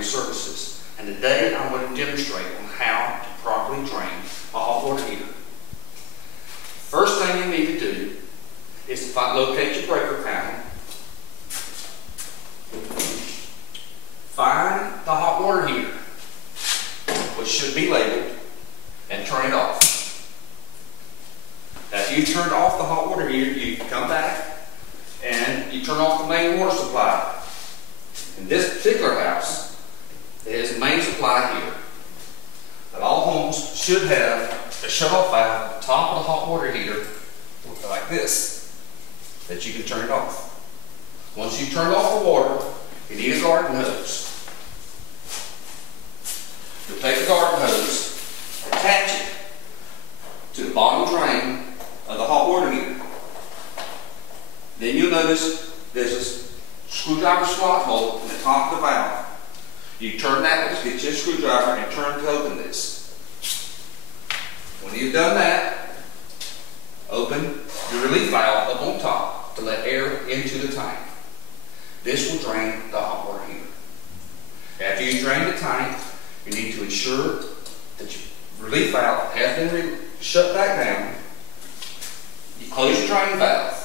primary services. And today I'm going to demonstrate on how to properly drain a hot water heater. First thing you need to do is to locate your breaker panel, find the hot water heater, which should be labeled, and turn it off. After you've turned off the hot water heater, you come back and you turn off the main water supply. In this particular house, there is a main supply here. But all homes should have a shut-off valve at the top of the hot water heater, like this, that you can turn it off. Once you've turned off the water, you need a garden hose. You'll take the garden hose, attach it to the bottom drain of the hot water heater. Then you'll notice there's a screwdriver slot hole in the top of the valve. You turn that, get your screwdriver and turn to open this. When you've done that, open your relief valve up on top to let air into the tank. This will drain the hot water heater. After you drain the tank, you need to ensure that your relief valve has been shut back down. You close your drain valve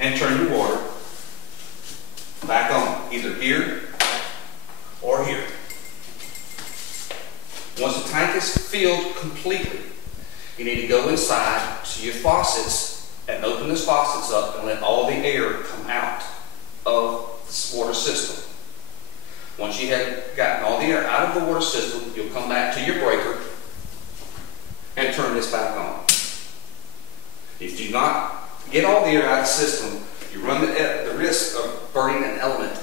and turn your water back on, either here or here. Once the tank is filled completely, you need to go inside to your faucets and open those faucets up and let all the air come out of this water system. Once you have gotten all the air out of the water system, you'll come back to your breaker and turn this back on. If you do not get all the air out of the system, you run the risk of burning an element